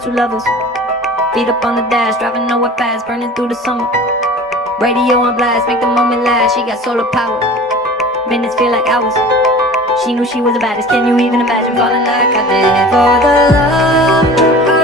just two lovers. Feet up on the dash, driving nowhere fast, burning through the summer. Radio on blast, make the moment last. She got solar power, minutes feel like hours. She knew she was the baddest. Can you even imagine falling like I did? For the love